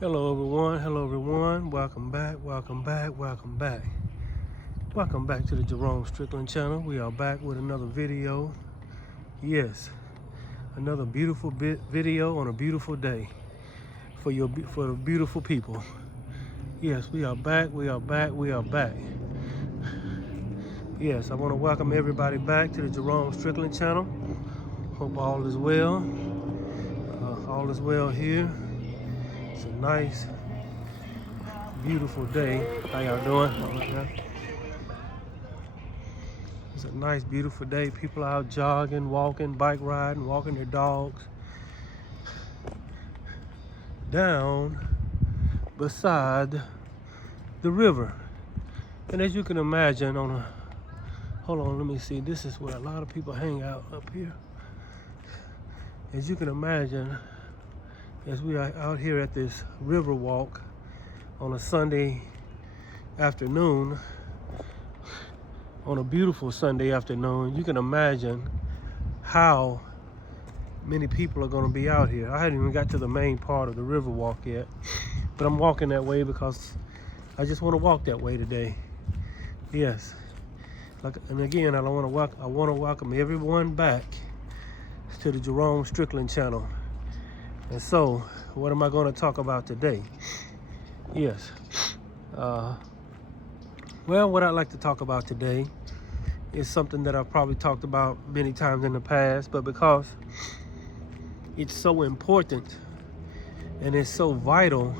Hello everyone, welcome back, welcome back, welcome back. Welcome back to the Jerome Strickland channel. We are back with another video. Yes, another beautiful video on a beautiful day for the beautiful people. Yes, we are back, we are back, we are back. Yes, I want to welcome everybody back to the Jerome Strickland channel. Hope all is well. All is well here. It's a nice, beautiful day. How y'all doing? It's a nice, beautiful day. People out jogging, walking, bike riding, walking their dogs down beside the river. And as you can imagine, hold on, let me see. This is where a lot of people hang out up here. As you can imagine, as we are out here at this river walk on a Sunday afternoon, on a beautiful Sunday afternoon, you can imagine how many people are going to be out here. I haven't even got to the main part of the river walk yet, but I'm walking that way because I just want to walk that way today. Yes, and again, I want to welcome everyone back to the Jerome Strickland channel. And so, what am I going to talk about today? Yes, well, what I'd like to talk about today is something that I've probably talked about many times in the past, but because it's so important and it's so vital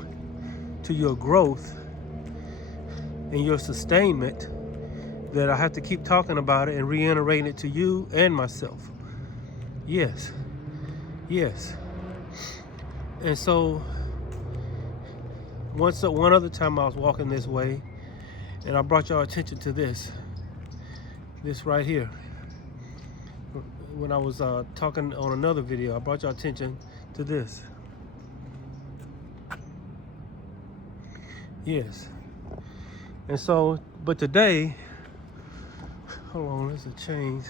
to your growth and your sustainment that I have to keep talking about it and reiterating it to you and myself. Yes, yes. And so one other time I was walking this way and I brought y'all attention to this right here. When I was talking on another video, I brought y'all attention to this. Yes. And so, but today, hold on, there's a change.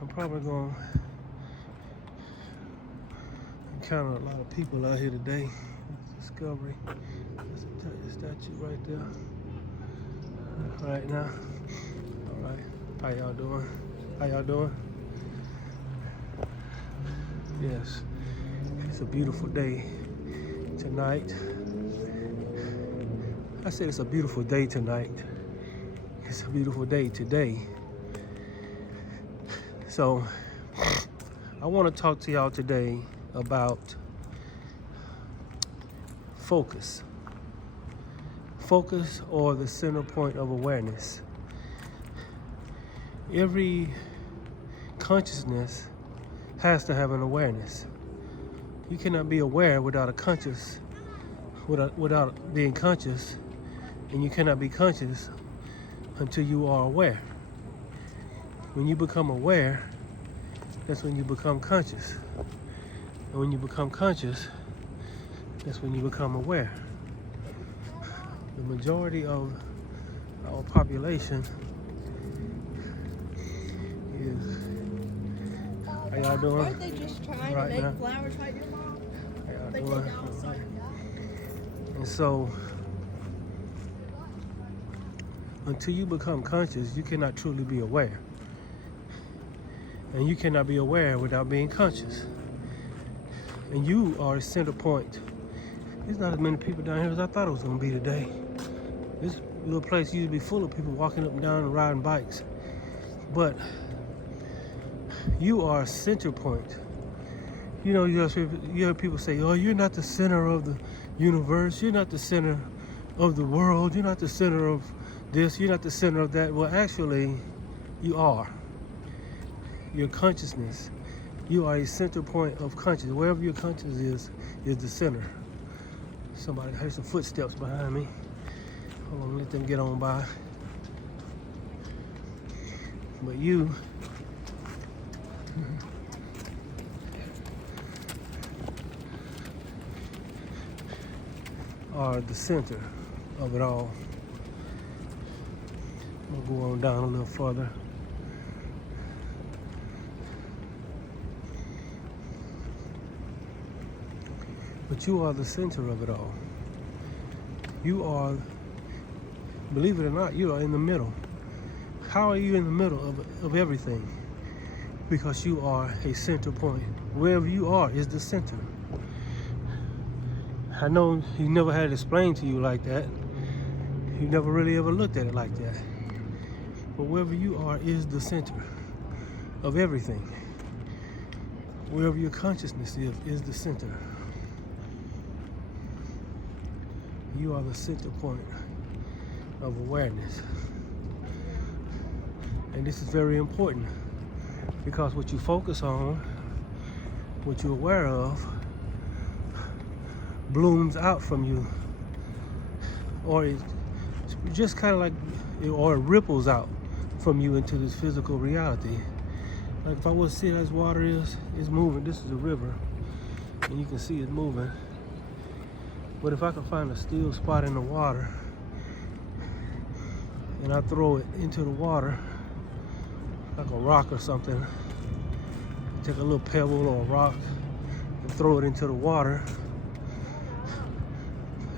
I'm probably going to encounter a lot of people out here today. Discovery. There's a statue right there. Right now. All right. How y'all doing? How y'all doing? Yes. It's a beautiful day tonight. I said it's a beautiful day tonight. It's a beautiful day today. So, I want to talk to y'all today about focus. Focus, or the center point of awareness. Every consciousness has to have an awareness. You cannot be aware without without being conscious, and you cannot be conscious until you are aware. When you become aware, that's when you become conscious. And when you become conscious, that's when you become aware. The majority of our population is, how y'all doing? Aren't they just trying right to make now? flowers right now, Mom? How y'all They doing? take all started out. And so, until you become conscious, you cannot truly be aware. And you cannot be aware without being conscious. And you are a center point. There's not as many people down here as I thought it was going to be today. This little place used to be full of people walking up and down and riding bikes. But you are a center point. You know, you hear people say, oh, you're not the center of the universe. You're not the center of the world. You're not the center of this. You're not the center of that. Well, actually, you are. Your consciousness. You are a center point of consciousness. Wherever your consciousness is the center. Somebody, I heard some footsteps behind me. Hold on, let them get on by. But you are the center of it all. I'm gonna go on down a little further. But But you are the center of it all. You are, believe it or not, you are in the middle. How are you in the middle of everything? Because you are a center point. Wherever you are is the center. I know you never had it explained to you like that. You never really ever looked at it like that. But wherever you are is the center of everything. Wherever your consciousness is the center. You are the center point of awareness. And this is very important because what you focus on, what you're aware of, blooms out from you, or it just kind of like, or it ripples out from you into this physical reality. Like if I was to see as water is, it's moving. This is a river, and you can see it moving. But if I can find a still spot in the water, and I throw it into the water, like a rock or something, take a little pebble or a rock and throw it into the water,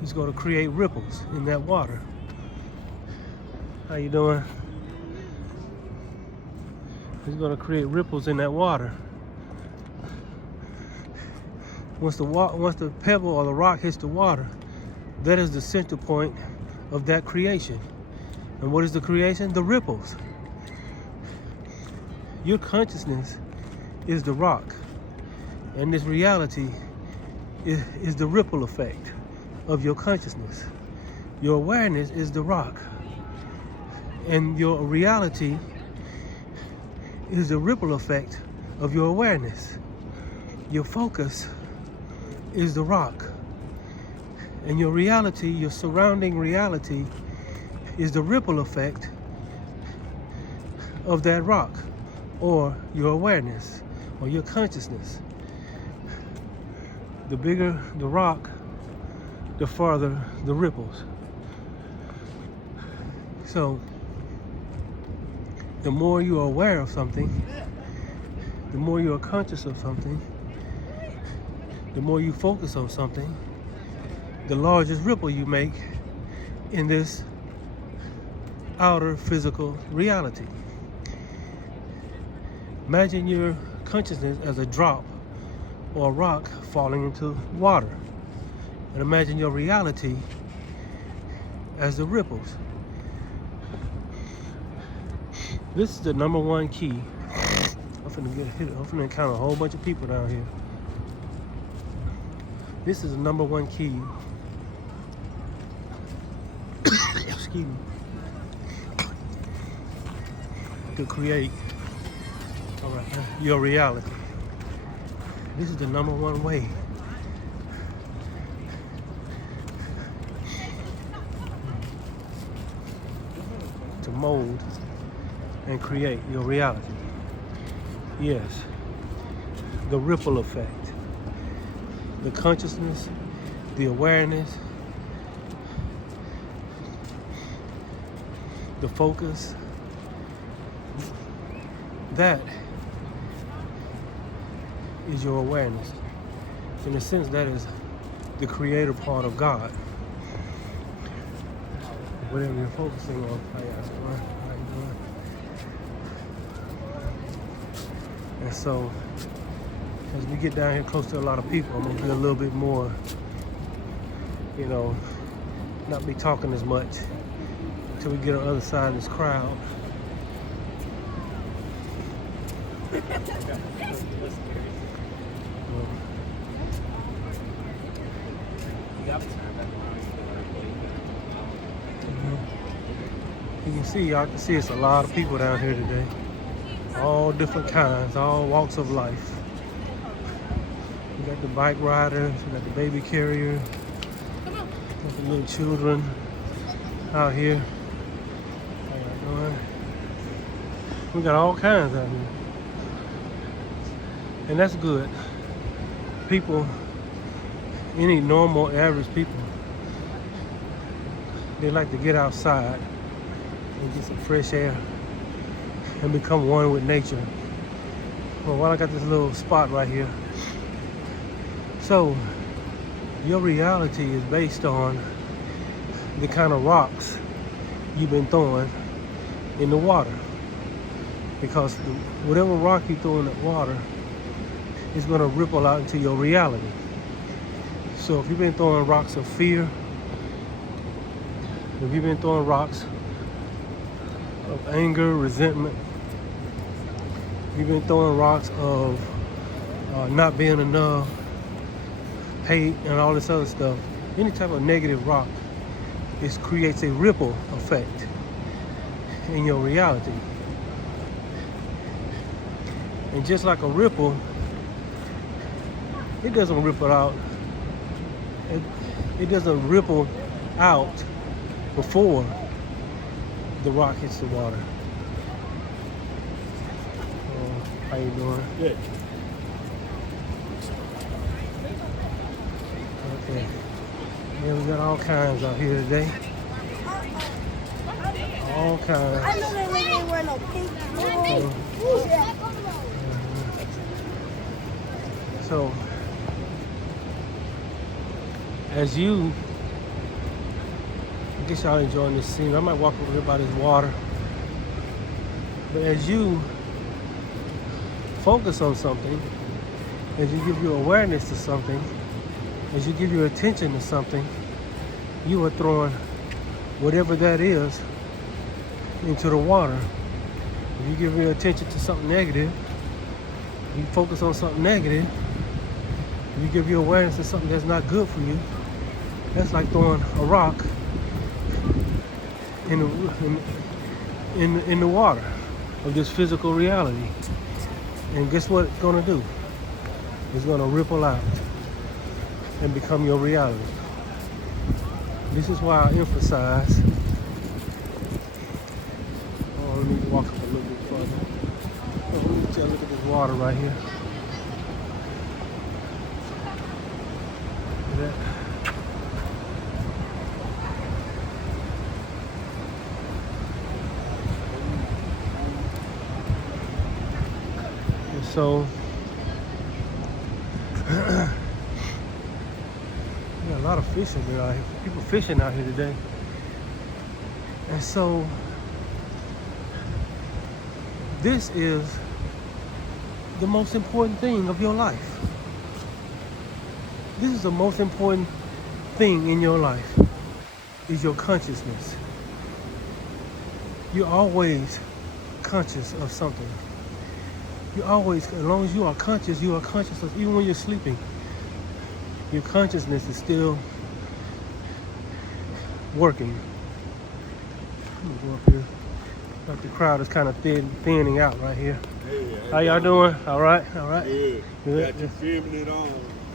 it's going to create ripples in that water. How you doing? It's going to create ripples in that water. Once the pebble or the rock hits the water, that is the center point of that creation. And what is the creation? The ripples. Your consciousness is the rock, and this reality is the ripple effect of your consciousness. Your awareness is the rock, and your reality is the ripple effect of your awareness. Your focus is the rock, and your reality, your surrounding reality, is the ripple effect of that rock, or your awareness, or your consciousness. The bigger the rock, the farther the ripples. So, the more you are aware of something, the more you are conscious of something, the more you focus on something, the largest ripple you make in this outer physical reality. Imagine your consciousness as a drop or a rock falling into water. And imagine your reality as the ripples. This is the number one key. I'm finna encounter a whole bunch of people down here. This is the number one key. Excuse me. To create your reality. This is the number one way to mold and create your reality. Yes, the ripple effect, the consciousness, the awareness, the focus, that is your awareness. In a sense, that is the creator part of God. Whatever you're focusing on, how you doing? And so, as we get down here close to a lot of people, I'm gonna be a little bit more, not be talking as much until we get on the other side of this crowd. You can see, y'all can see it's a lot of people down here today. All different kinds, all walks of life. We got the bike riders, we got the baby carriers, got the little children out here. How y'all doing? We got all kinds out here. And that's good. People, any normal, average people, they like to get outside and get some fresh air and become one with nature. Well, while I got this little spot right here. So, Your reality is based on the kind of rocks you've been throwing in the water. Because whatever rock you throw in the water is going to ripple out into your reality. So if you've been throwing rocks of fear, if you've been throwing rocks of anger, resentment, if you've been throwing rocks of not being enough, hate, and all this other stuff, any type of negative rock, it creates a ripple effect in your reality. And just like a ripple, it doesn't ripple out. It doesn't ripple out before the rock hits the water. How you doing? Good. Okay. Yeah, we got all kinds out here today. All kinds. I know they ain't wear no pink. So, as you, I guess y'all enjoying this scene. I might walk over here by this water. But as you focus on something, as you give your awareness to something, as you give your attention to something, you are throwing whatever that is into the water. If you give your attention to something negative, you focus on something negative, you give your awareness to something that's not good for you, that's like throwing a rock in the water of this physical reality. And guess what it's gonna do? It's gonna ripple out and become your reality. This is why I emphasize. Oh, let me walk up a little bit further. Oh, let me take a look at this water right here. Look at that. And so, a lot of fishing out here. People fishing out here today. And so this is the most important thing of your life. This is the most important thing in your life, is your consciousness. You're always conscious of something. You always, as long as you are conscious of, even when you're sleeping. Your consciousness is still working. Let me go up here. Like the crowd is kind of thinning out right here. Hey, How y'all doing? All right, all right. Good. Good. Got you filming it on.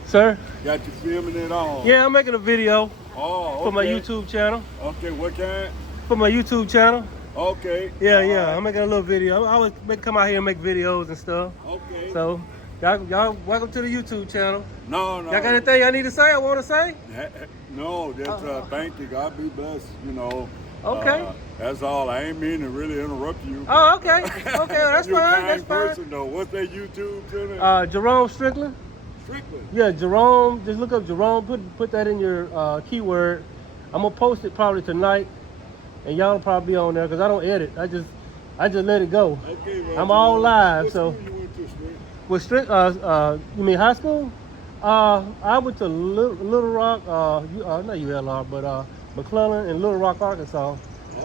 Sir? Got you filming it on. Yeah, I'm making a video Oh, okay. for my YouTube channel. Okay, what kind? For my YouTube channel. Okay. Yeah, All yeah. right. I'm making a little video. I always come out here and make videos and stuff. Okay. So, y'all welcome to the YouTube channel. No. Y'all got anything y'all need to say? I want to say? No, just thank you. God be blessed, you know. Okay. That's all. I ain't mean to really interrupt you. Oh, okay. Okay, that's You're a fine. kind That's fine. person, though. What's that YouTube channel? Jerome Strickland. Strickland. Yeah, Jerome. Just look up Jerome. Put that in your keyword. I'm gonna post it probably tonight, and y'all will probably be on there because I don't edit. I just let it go. Okay, well, I'm all live. what So school you went to, Strick? with you mean high school? I went to Little Rock. Not ULR, but McClellan in Little Rock, Arkansas.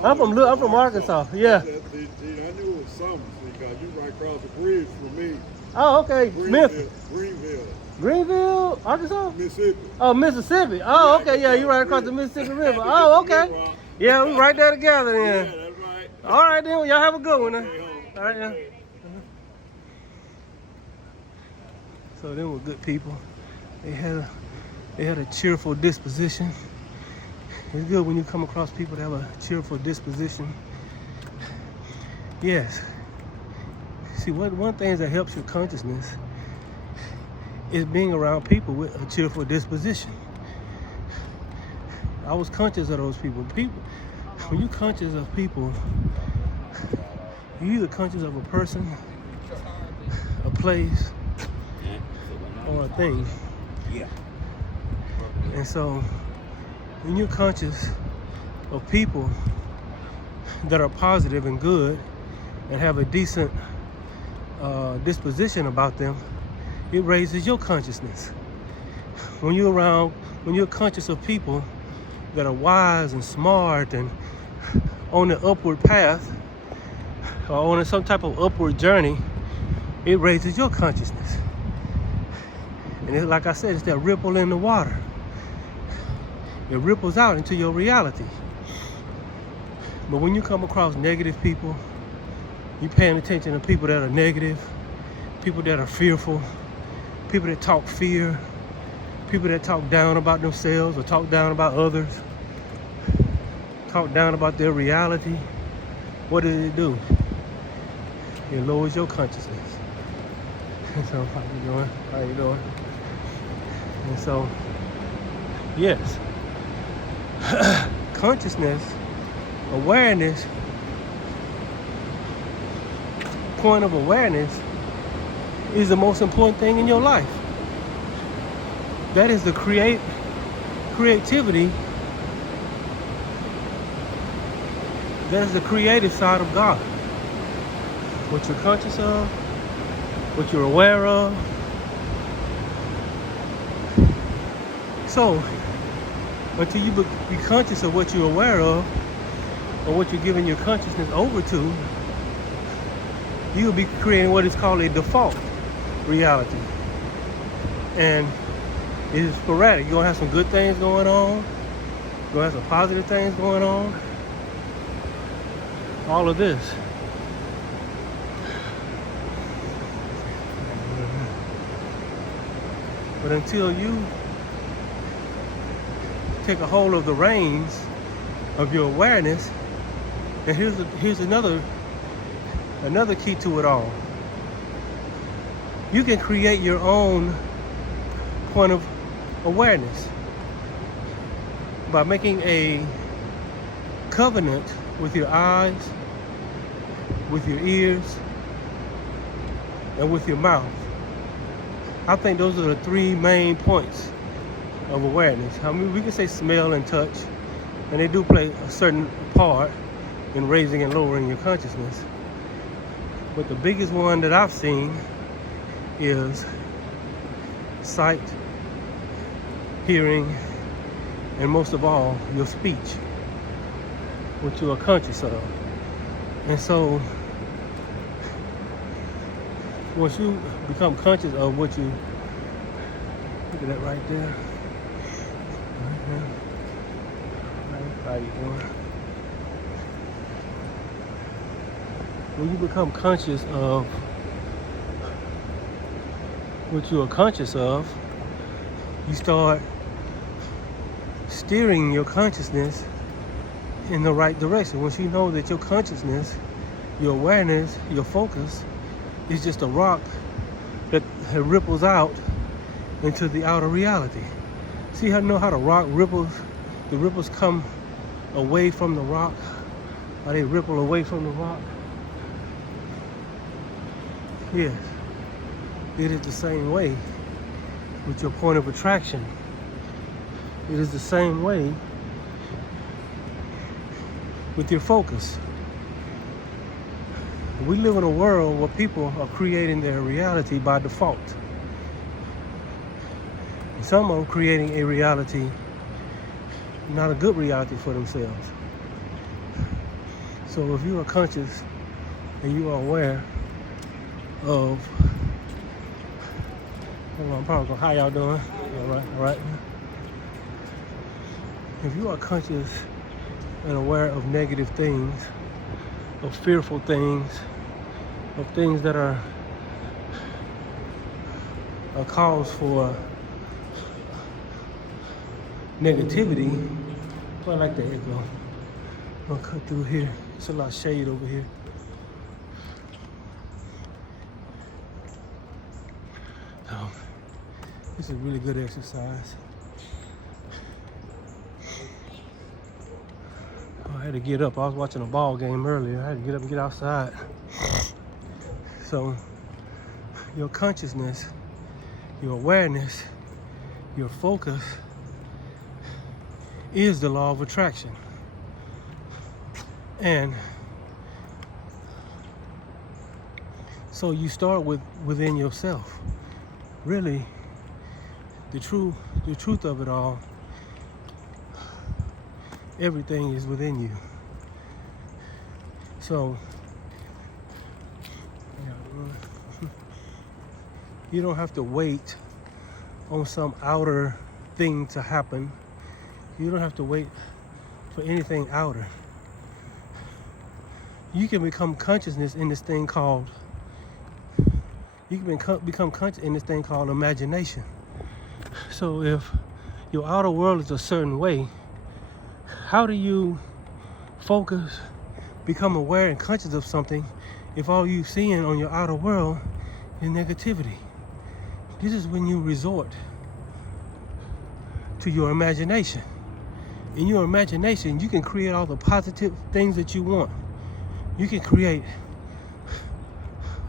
I'm from Arkansas. Yeah. See, I knew it was something because you right across the bridge from me. Oh, okay. Memphis. Greenville, Greenville, Arkansas? Mississippi. Oh, Mississippi. Oh, okay. Yeah, you're right across the Mississippi River. Oh, okay. Yeah, we right there together Yeah, then. that's right. All right, then. Y'all have a good one. Then. Okay, All right, yeah. So they were good people. They had a cheerful disposition. It's good when you come across people that have a cheerful disposition. Yes. See, one of the things that helps your consciousness is being around people with a cheerful disposition. I was conscious of those people. When you're conscious of people, you're either conscious of a person, a place, or a thing. Yeah. And so when you're conscious of people that are positive and good and have a decent disposition about them, it raises your consciousness. When you're conscious of people that are wise and smart and on the upward path or on some type of upward journey, it raises your consciousness. And it's, like I said, it's that ripple in the water. It ripples out into your reality. But when you come across negative people, you're paying attention to people that are negative, people that are fearful, people that talk fear, people that talk down about themselves or talk down about others, talk down about their reality. What does it do? It lowers your consciousness. And so, how you doing? How you doing? And so, yes, consciousness, awareness, point of awareness is the most important thing in your life. That is the creativity. That is the creative side of God. What you're conscious of, what you're aware of. So, until you be conscious of what you're aware of, or what you're giving your consciousness over to, you'll be creating what is called a default reality. And it is sporadic. You're gonna have some good things going on. You're gonna have some positive things going on. All of this. But until you take a hold of the reins of your awareness, and here's another key to it all. You can create your own point of awareness by making a covenant with your eyes, with your ears, and with your mouth. I think those are the three main points of awareness. I mean, we can say smell and touch, and they do play a certain part in raising and lowering your consciousness. But the biggest one that I've seen is sight, hearing, and most of all, your speech, what you are conscious of. And so, once you become conscious of what you, look at that right there. Right there. How you doing? When you become conscious of what you are conscious of, you start steering your consciousness in the right direction. Once you know that your consciousness, your awareness, your focus is just a rock that ripples out into the outer reality. See how the rock ripples? The ripples come away from the rock. How they ripple away from the rock? Yes, it is the same way with your point of attraction. It is the same way with your focus. We live in a world where people are creating their reality by default. And some are creating a reality, not a good reality for themselves. So if you are conscious and you are aware of, hold on, I'm probably gonna, how y'all doing? All right. If you are conscious and aware of negative things, of fearful things, of things that are a cause for negativity, but like that, here go. I'm gonna cut through here. It's a lot of shade over here. So, this is really good exercise. I had to get up. I was watching a ball game earlier. I had to get up and get outside. So, your consciousness, your awareness, your focus is the law of attraction. And so you start within yourself. Really, the truth of it all, everything is within you. So you don't have to wait on some outer thing to happen. You don't have to wait for anything outer. You can become consciousness in this thing called, you can become conscious in this thing called imagination. So if your outer world is a certain way, how do you focus, become aware and conscious of something if all you're seeing on your outer world is negativity? This is when you resort to your imagination. In your imagination, you can create all the positive things that you want. You can create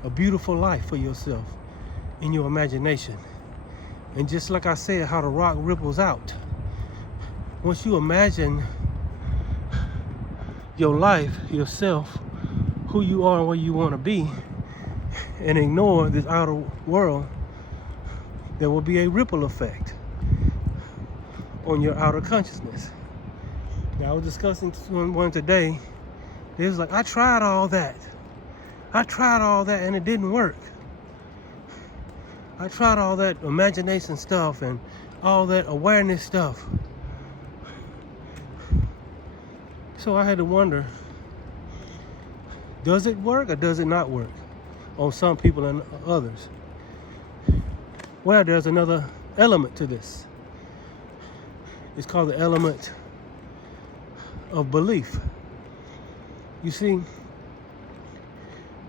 a beautiful life for yourself in your imagination. And just like I said, how the rock ripples out. Once you imagine your life, yourself, who you are and where you want to be, and ignore this outer world, there will be a ripple effect on your outer consciousness. Now, I was discussing one today. It was like, I tried all that and it didn't work. I tried all that imagination stuff and all that awareness stuff. So I had to wonder, does it work or does it not work on some people and others? Well, there's another element to this. It's called the element of belief. You see,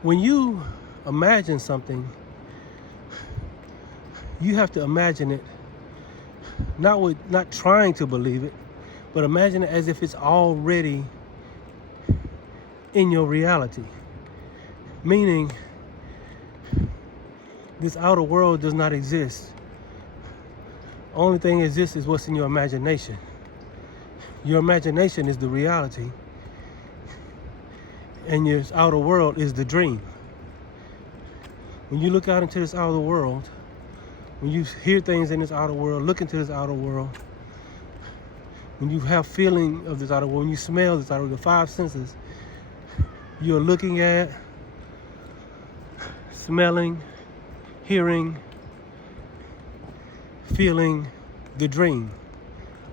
when you imagine something, you have to imagine it not trying to believe it, but imagine it as if it's already in your reality. Meaning, this outer world does not exist. Only thing that exists is what's in your imagination. Your imagination is the reality, and your outer world is the dream. When you look out into this outer world, when you hear things in this outer world, look into this outer world, when you have feeling of this outer world, when you smell this outer world, the five senses, you're looking at, smelling, hearing, feeling the dream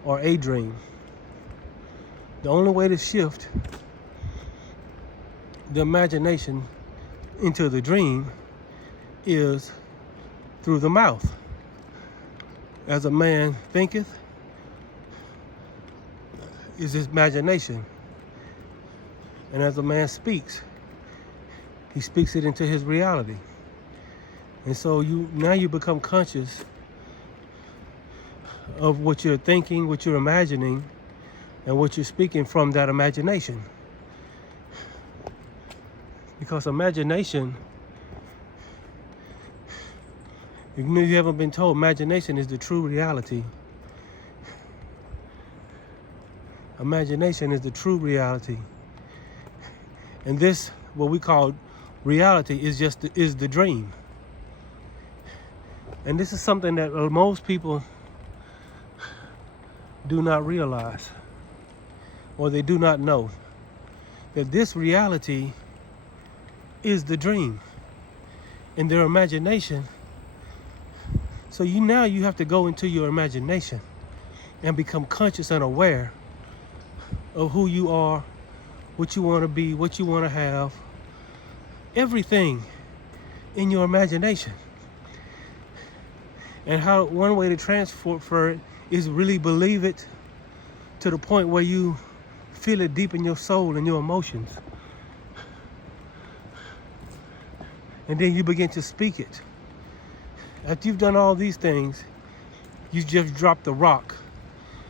or a dream. The only way to shift the imagination into the dream is through the mouth. As a man thinketh, is his imagination. And as a man speaks, he speaks it into his reality. And so now you become conscious of what you're thinking, what you're imagining, and what you're speaking from that imagination. Because imagination, if you haven't been told, imagination is the true reality. Imagination is the true reality. And this, what we call reality, is the dream. And this is something that most people do not realize, or they do not know, that this reality is the dream in their imagination. So now you have to go into your imagination and become conscious and aware of who you are, what you want to be, what you want to have, everything in your imagination. And how one way to transfer it is really believe it to the point where you feel it deep in your soul and your emotions. And then you begin to speak it. After you've done all these things, you just drop the rock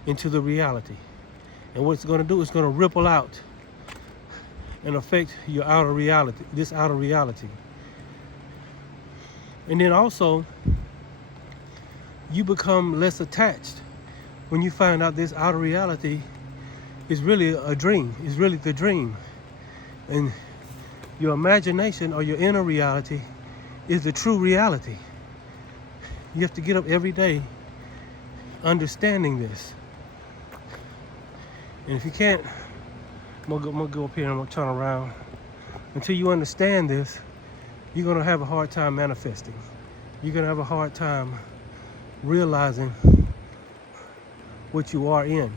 into the reality. And what it's going to do is going to ripple out and affect your outer reality, this outer reality. And then also, you become less attached when you find out this outer reality is really a dream. It's really the dream. And your imagination or your inner reality is the true reality. You have to get up every day understanding this. And if you can't, I'm gonna go up here and I'm gonna turn around. Until you understand this, you're gonna have a hard time manifesting. You're gonna have a hard time realizing what you are in.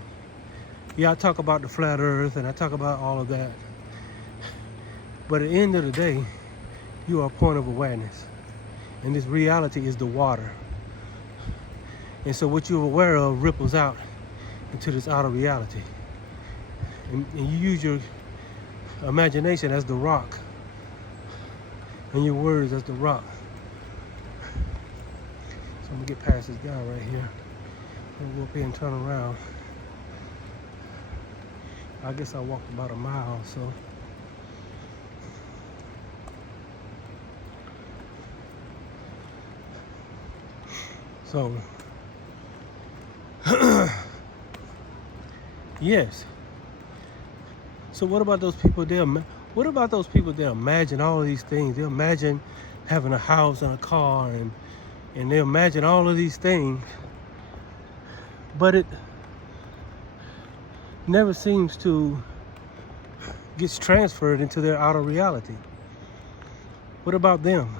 Yeah, I talk about the flat earth and I talk about all of that. But at the end of the day, you are a point of awareness. And this reality is the water. And so what you're aware of ripples out into this outer reality. And you use your imagination as the rock. And your words as the rock. So I'm gonna get past this guy right here. I'm gonna go up here and turn around. I guess I walked about a mile, so. Yes. So what about those people there? What about those people that imagine all of these things? They imagine having a house and a car and they imagine all of these things, but it never seems to get transferred into their outer reality. What about them?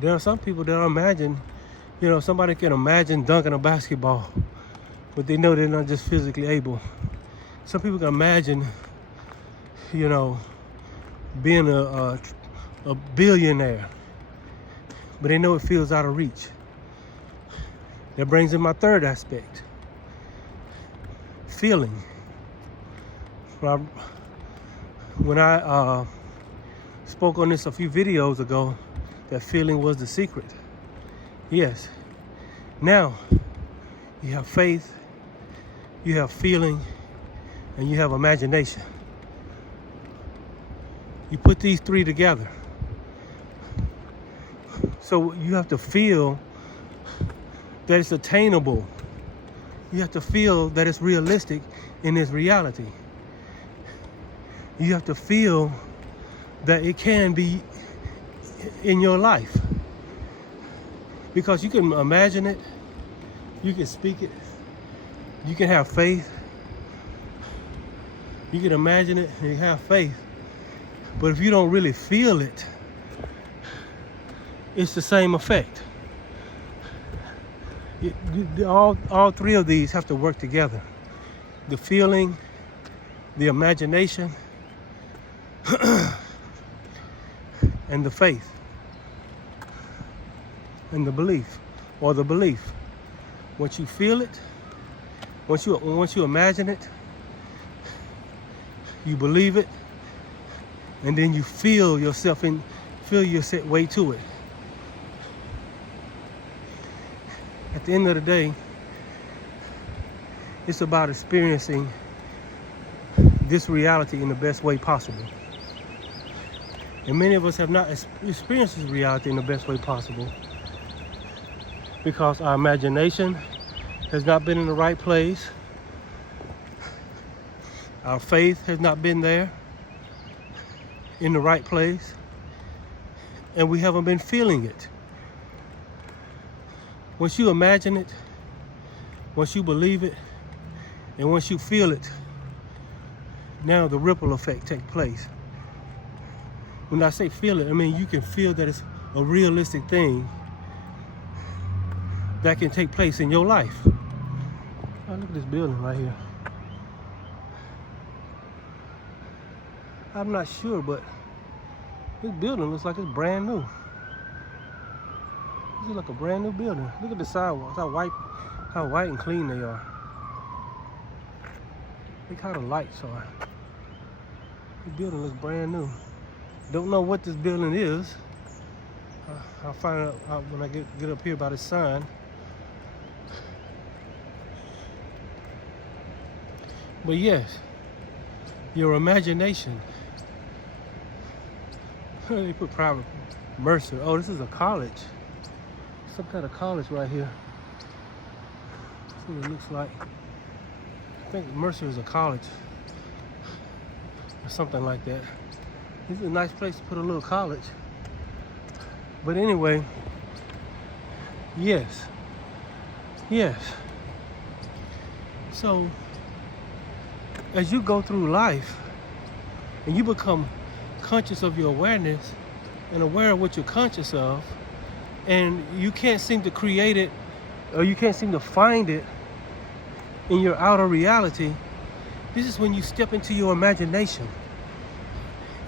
There are some people that imagine, somebody can imagine dunking a basketball, but they know they're not just physically able. Some people can imagine, being a billionaire, but they know it feels out of reach. That brings in my third aspect, feeling. When I spoke on this a few videos ago, that feeling was the secret. Yes. Now, you have faith, you have feeling, and you have imagination. You put these three together. So you have to feel that it's attainable. You have to feel that it's realistic in this reality. You have to feel that it can be in your life. Because you can imagine it, you can speak it, you can have faith, you can imagine it and you have faith. But if you don't really feel it, it's the same effect. All three of these have to work together. The feeling, the imagination, and the faith. And the belief, or the belief. Once you feel it, once you imagine it, you believe it, and then you feel your way to it. At the end of the day, it's about experiencing this reality in the best way possible. And many of us have not experienced this reality in the best way possible because our imagination has not been in the right place. Our faith has not been there in the right place, and we haven't been feeling it. Once you imagine it, once you believe it, and once you feel it, now the ripple effect takes place. When I say feel it, I mean you can feel that it's a realistic thing that can take place in your life. Oh, look at this building right here. I'm not sure, but this building looks like it's brand new. This is like a brand new building. Look at the sidewalks, how white and clean they are. Look how the lights are. This building looks brand new. Don't know what this building is. I'll find out when I get up here by the sign. But yes, your imagination. They put private Mercer. Oh, this is a college. Some kind of college right here. That's what it looks like. I think Mercer is a college or something like that. This is a nice place to put a little college. But anyway, yes. So, as you go through life and you become conscious of your awareness and aware of what you're conscious of, and you can't seem to create it or you can't seem to find it in your outer reality, this is when you step into your imagination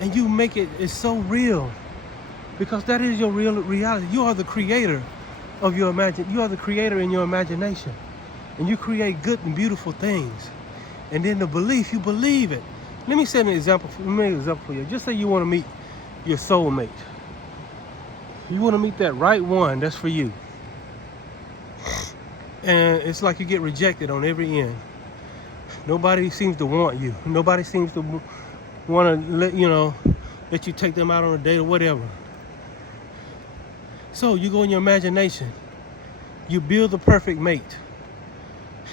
and you make it's so real, because that is your real reality. You are the creator of your you are the creator in your imagination, and you create good and beautiful things. And then the belief, you believe it. Let me set an example. Let me make an example for you. Just say you want to meet your soulmate. You want to meet that right one that's for you. And it's like you get rejected on every end. Nobody seems to want you. Nobody seems to want to let you take them out on a date or whatever. So you go in your imagination. You build the perfect mate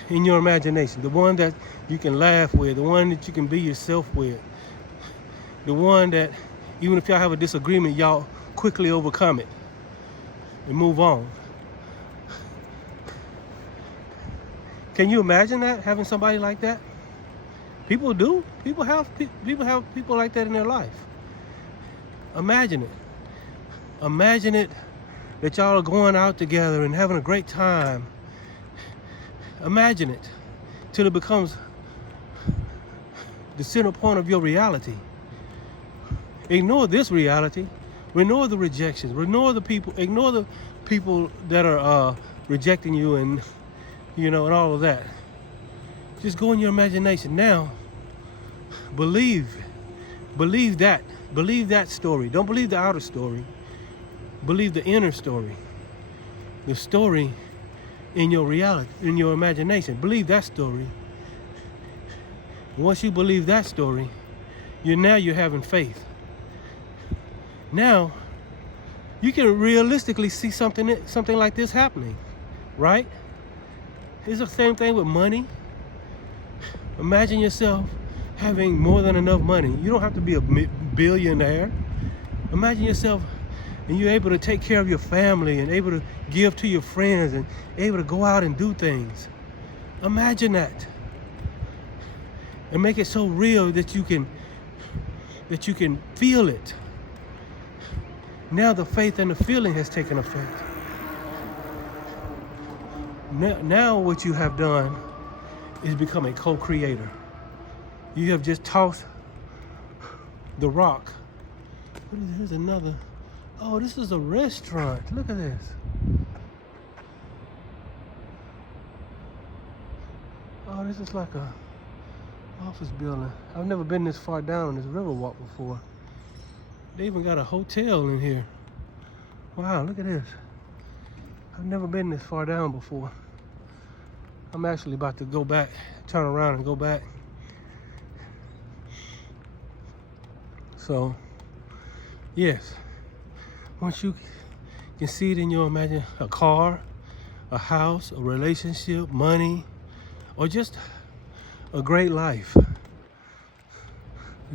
in your imagination. The one that you can laugh with. The one that you can be yourself with. The one that, even if y'all have a disagreement, y'all quickly overcome it and move on. Can you imagine that, having somebody like that? People do. People have people like that in their life. Imagine it. Imagine it that y'all are going out together and having a great time. Imagine it till it becomes the center point of your reality. Ignore this reality. Ignore the rejections. Ignore the people that are rejecting you and and all of that. Just go in your imagination now. Believe that story. Don't believe the outer story. Believe the inner story. The story in your reality, in your imagination. Believe that story. Once you believe that story, you're having faith. Now, you can realistically see something like this happening, right? It's the same thing with money. Imagine yourself having more than enough money. You don't have to be a billionaire. Imagine yourself and you're able to take care of your family and able to give to your friends and able to go out and do things. Imagine that. And make it so real that you can feel it. Now the faith and the feeling has taken effect. Now what you have done is become a co-creator. You have just tossed the rock. Here's another. Oh, this is a restaurant. Look at this. Oh, this is like a office building. I've never been this far down on this Riverwalk before. They even got a hotel in here. Wow, look at this. I've never been this far down before. I'm actually about to go back, turn around and go back. So, yes, once you can see it in your imagination, a car, a house, a relationship, money, or just a great life.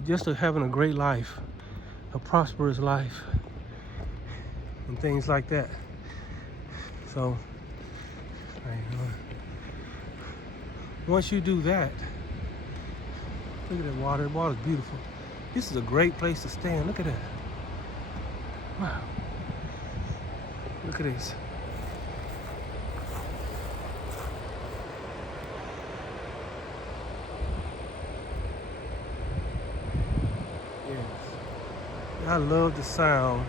Just having a great life, a prosperous life, and things like that. So, once you do that, look at that water. The water's beautiful. This is a great place to stand. Look at that. Wow. Look at this. Yes. I love the sound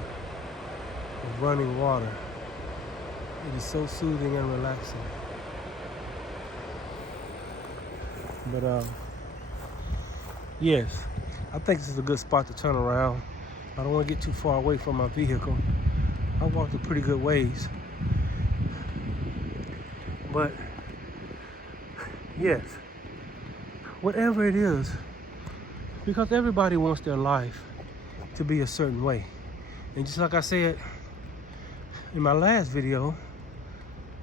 of running water. It is so soothing and relaxing. But yes, I think this is a good spot to turn around. I don't want to get too far away from my vehicle. I walked a pretty good ways. But yes, whatever it is, because everybody wants their life to be a certain way. And just like I said in my last video,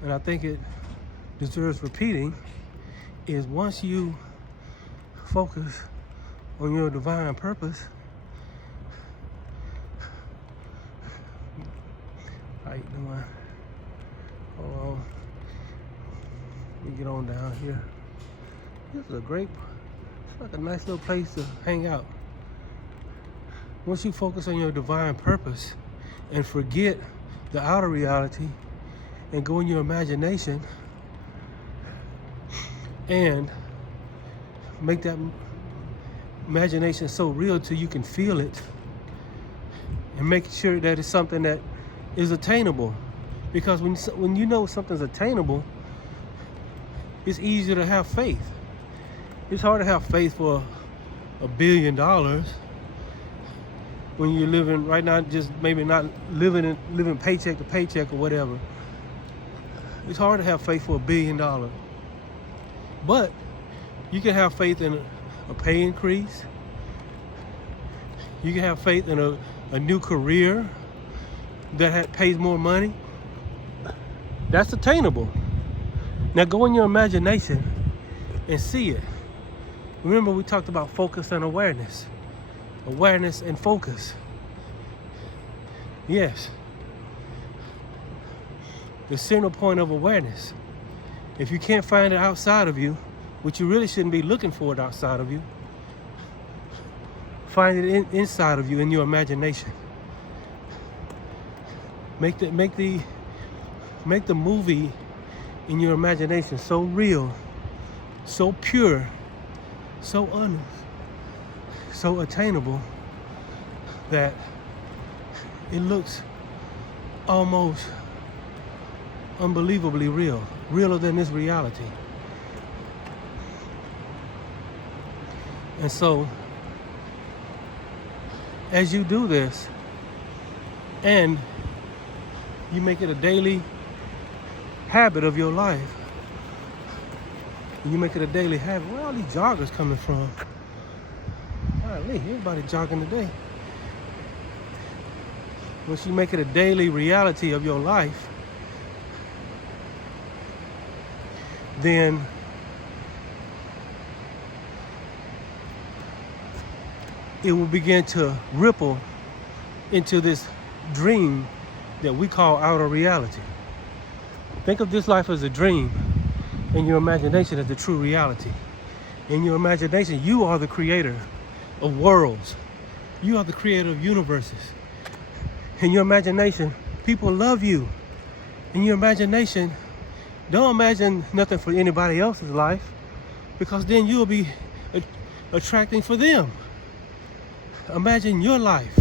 and I think it deserves repeating is once you focus on your divine purpose, how you doing? Hold on. Let me get on down here. This is it's like a nice little place to hang out. Once you focus on your divine purpose and forget the outer reality and go in your imagination and make that imagination so real till you can feel it, and make sure that it's something that is attainable. Because when you know something's attainable, it's easier to have faith. It's hard to have faith for $1 billion when you're living right now, just maybe not living paycheck to paycheck or whatever. It's hard to have faith for $1 billion. But you can have faith in a pay increase. You can have faith in a new career that pays more money. That's attainable. Now go in your imagination and see it. Remember, we talked about focus and awareness. Awareness and focus. Yes. The center point of awareness. If you can't find it outside of you, which you really shouldn't be looking for it outside of you, find it inside of you in your imagination. Make the movie in your imagination so real, so pure, so honest, so attainable that it looks almost unbelievably real, realer than this reality. And so, as you do this, and you make it a daily habit of your life, you make it a daily habit. Where are all these joggers coming from? Golly, everybody jogging today. Once you make it a daily reality of your life, then it will begin to ripple into this dream that we call outer reality. Think of this life as a dream, and your imagination as the true reality. In your imagination, you are the creator of worlds. You are the creator of universes. In your imagination, people love you. In your imagination, don't imagine nothing for anybody else's life, because then you'll be attracting for them. Imagine your life.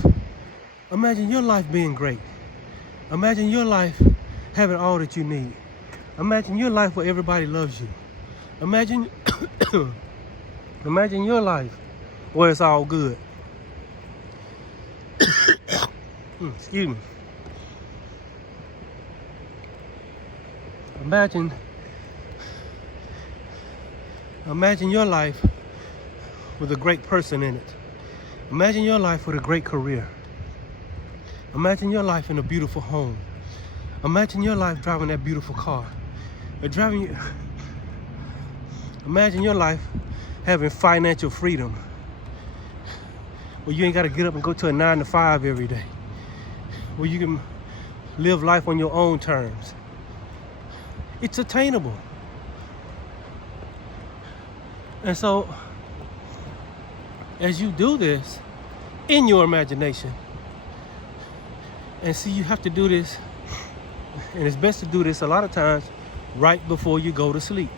Imagine your life being great. Imagine your life having all that you need. Imagine your life where everybody loves you. Imagine imagine your life where it's all good. Excuse me. Imagine your life with a great person in it. Imagine your life with a great career. Imagine your life in a beautiful home. Imagine your life driving that beautiful car. Imagine your life having financial freedom, where you ain't got to get up and go to a 9 to 5 every day, where you can live life on your own terms. It's attainable. And so, as you do this in your imagination, and see, you have to do this, and it's best to do this a lot of times right before you go to sleep,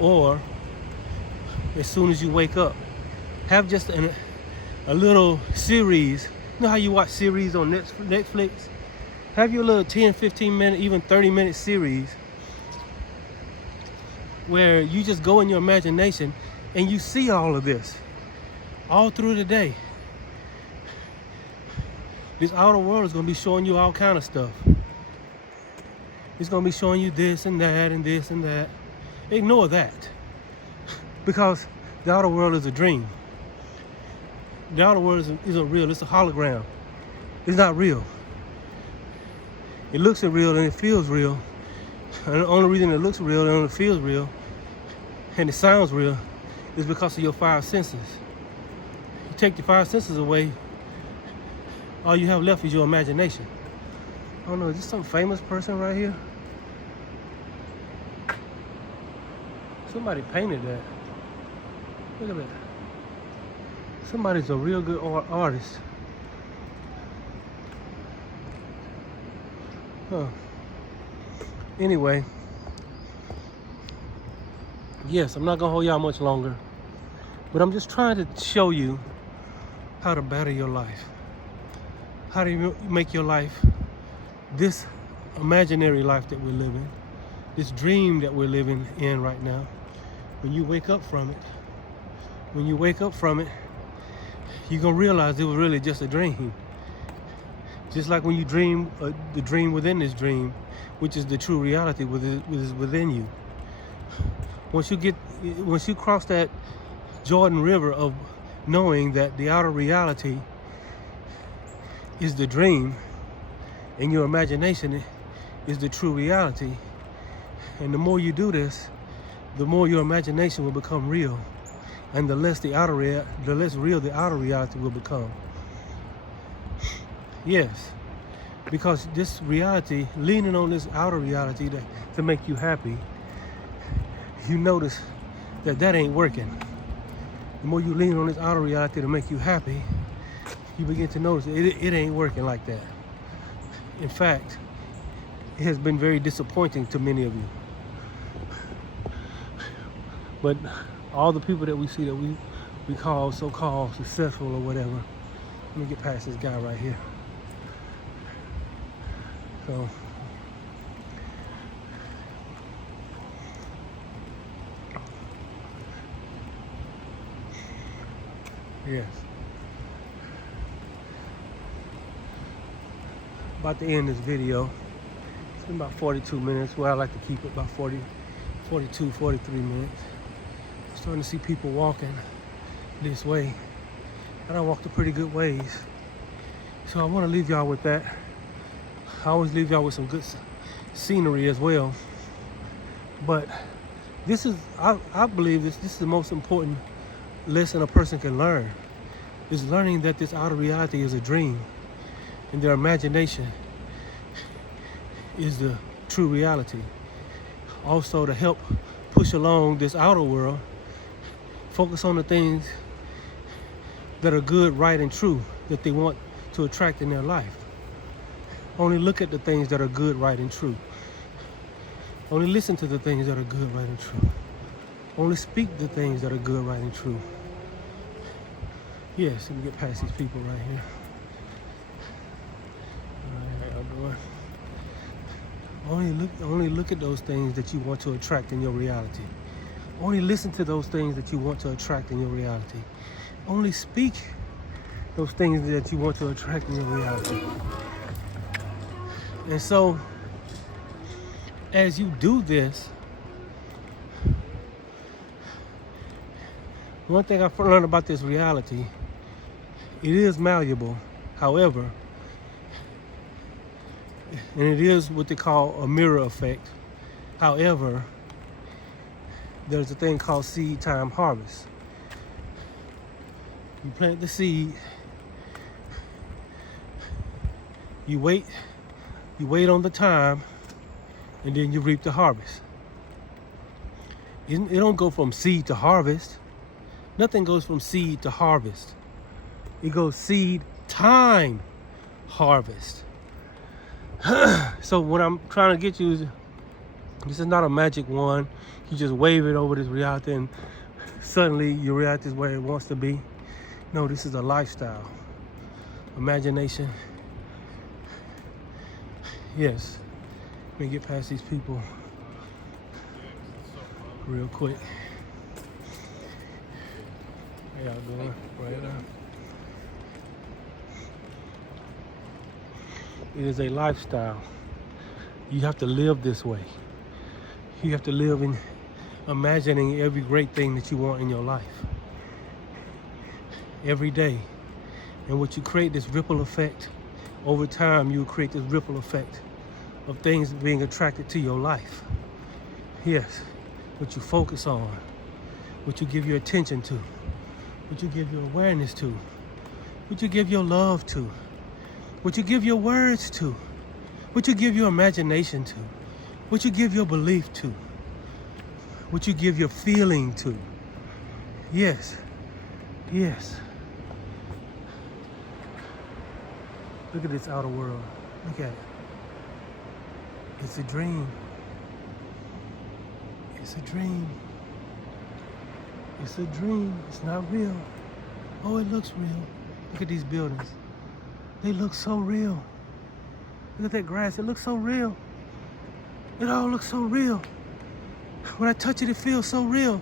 or as soon as you wake up. Have just a little series. You know how you watch series on Netflix? Have your little 10, 15 minute, even 30-minute series where you just go in your imagination and you see all of this all through the day. This outer world is going to be showing you all kind of stuff. It's going to be showing you this and that and this and that. Ignore that, because the outer world is a dream. The outer world isn't real. It's a hologram. It's not real. It looks real and it feels real, And the only reason it looks real and it feels real and it sounds real is because of your five senses. You take the five senses away, all you have left is your imagination. I don't know, is this some famous person right here? Somebody painted that. Look at that. Somebody's a real good artist. Huh. Anyway, yes, I'm not gonna hold y'all much longer, but I'm just trying to show you how to better your life. How to make your life, this imaginary life that we're living, this dream that we're living in right now, when you wake up from it, you're gonna realize it was really just a dream. Just like when you dream the dream within this dream, which is the true reality within you. Once you cross that Jordan River of knowing that the outer reality is the dream and your imagination is the true reality, and the more you do this, the more your imagination will become real, and the less real the outer reality will become. Yes, because this reality, leaning on this outer reality to make you happy, you notice that ain't working. The more you lean on this outer reality to make you happy, you begin to notice it ain't working like that. In fact, it has been very disappointing to many of you. But all the people that we see that we call so-called successful or whatever, let me get past this guy right here. So, yes. About to end this video. It's been about 42 minutes. Well, I like to keep it about 42, 43 minutes. Starting to see people walking this way. And I walked a pretty good ways. So I want to leave y'all with that. I always leave y'all with some good scenery as well. But this is, I believe this is the most important lesson a person can learn. Is learning that this outer reality is a dream and their imagination is the true reality. Also, to help push along this outer world, focus on the things that are good, right, and true that they want to attract in their life. Only look at the things that are good, right, and true. Only listen to the things that are good, right, and true. Only speak the things that are good, right, and true. Yes, let me get past these people right here. All right, how y'all doing? Only look at those things that you want to attract in your reality. Only listen to those things that you want to attract in your reality. Only speak those things that you want to attract in your reality. And so, as you do this, one thing I've learned about this reality, it is malleable. However, and it is what they call a mirror effect. However, there's a thing called seed time harvest. You plant the seed, you wait on the time, and then you reap the harvest. It don't go from seed to harvest. Nothing goes from seed to harvest. It goes seed time harvest. So what I'm trying to get you is, this is not a magic wand. You just wave it over this reality and suddenly your reality is where it wants to be. No, this is a lifestyle. Imagination. Yes. Let me get past these people real quick. How y'all doing? Right now. It is a lifestyle. You have to live this way. You have to live in imagining every great thing that you want in your life. Every day. And what you create, this ripple effect, over time you create this ripple effect of things being attracted to your life. Yes, what you focus on, what you give your attention to, what you give your awareness to, what you give your love to, what you give your words to, what you give your imagination to, what you give your belief to, what you give your feeling to. Yes, yes. Look at this outer world. Look at it. It's a dream. It's a dream. It's a dream. It's not real. Oh, it looks real. Look at these buildings. They look so real. Look at that grass. It looks so real. It all looks so real. When I touch it, it feels so real.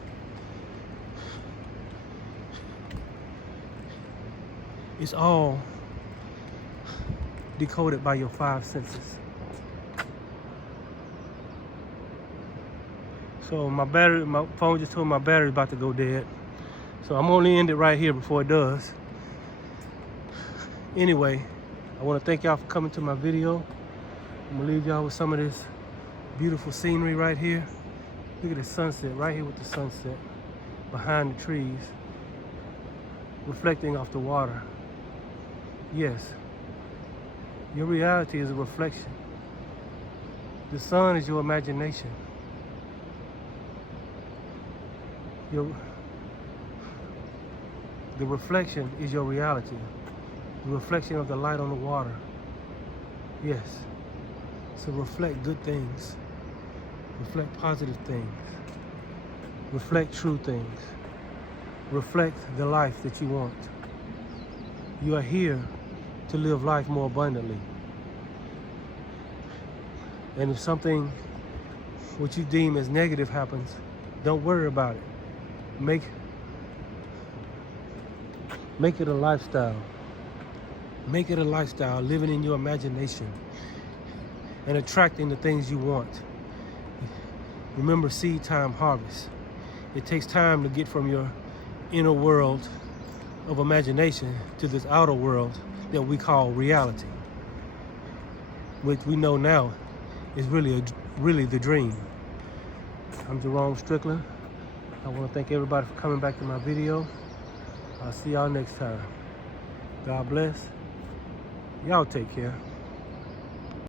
It's all decoded by your 5 senses. So my phone just told me my battery's about to go dead. So I'm only end it right here before it does. Anyway, I want to thank y'all for coming to my video. I'm gonna leave y'all with some of this beautiful scenery right here. Look at the sunset right here with the sunset behind the trees, reflecting off the water. Yes, your reality is a reflection. The sun is your imagination. The reflection is your reality. The reflection of the light on the water. Yes. So reflect good things. Reflect positive things. Reflect true things. Reflect the life that you want. You are here to live life more abundantly. And if something what you deem as negative happens, don't worry about it. Make it a lifestyle. Make it a lifestyle, living in your imagination and attracting the things you want. Remember, seed time, harvest. It takes time to get from your inner world of imagination to this outer world that we call reality, which we know now is really the dream. I'm Jerome Strickland. I want to thank everybody for coming back to my video. I'll see y'all next time. God bless. Y'all take care.